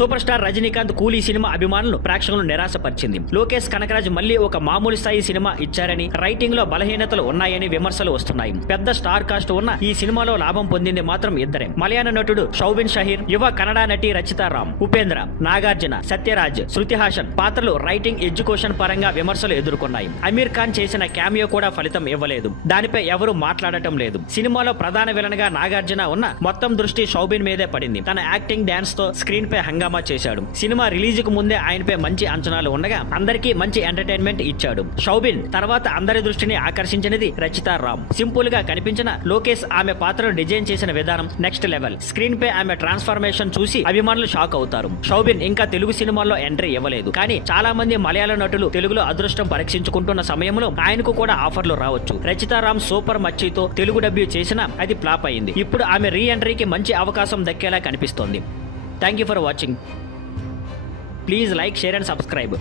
Super star Rajinikanth కూలీ cinema అభిమానులు ప్రేక్షకులను నిరాశపరిచింది. లోకేష్ కనకరాజ్ మళ్లీ ఒక మామూలు స్థాయి సినిమా ఇచ్చారని, రైటింగ్ లో బలహీనతలు ఉన్నాయని విమర్శలు వస్తున్నాయి. పెద్ద స్టార్ కాస్ట్ ఉన్న ఈ సినిమాలో లాభం పొందింది మాత్రం ఇద్దరే. మలయాళ నటుడు షౌబిన్ షహీర్, యువ కన్నడ నటి రచితా రామ్, ఉపేంద్ర, నాగార్జున, సత్యరాజ్, శృతి హాసన్ పాత్రలు రైటింగ్ ఎడ్యుకేషన్ పరంగా విమర్శలు ఎదుర్కొన్నాయి. అమీర్ ఖాన్ చేసిన క్యామియో కూడా ఫలితం ఇవ్వలేదు. దానిపై ఎవరు మాట్లాడటం లేదు. సినిమాలో ప్రధాన విలన్ గా నాగార్జున ఉన్న మొత్తం దృష్టి షౌబిన్ మీదే పడింది. తన యాక్టింగ్, డాన్స్ తో స్క్రీన్ పై హంగామా చేశాడు. సినిమా రిలీజ్ కు ముందే ఆయనపై మంచి అంచనాలు ఉండగా అందరికీ మంచి ఎంటర్టైన్మెంట్ ఇచ్చాడు. షౌబిన్ తర్వాత అందరి దృష్టిని ఆకర్షించినది రచితా రామ్. సింపుల్ గా కనిపించిన లోకేష్ ఆమె పాత్రను డిజైన్ చేసిన విధానం నెక్స్ట్ లెవెల్. స్క్రీన్ పై ఆమె ట్రాన్స్ఫర్మేషన్ చూసి అభిమానులు షాక్ అవుతారు. షౌబిన్ ఇంకా తెలుగు సినిమాల్లో ఎంట్రీ ఇవ్వలేదు, కానీ చాలా మంది మలయాళ నటులు తెలుగులో అదృష్టం పరీక్షించుకుంటున్న సమయంలో ఆయనకు కూడా ఆఫర్లు రావచ్చు. రచితా రామ్ సూపర్ మచ్చితో తెలుగు డబ్యూ చేసినా అది ఫ్లాప్ అయింది. ఇప్పుడు ఆమె రీ ఎంట్రీకి మంచి అవకాశం దక్కేలా కనిపిస్తోంది. Thank you for watching. Please like, share and subscribe.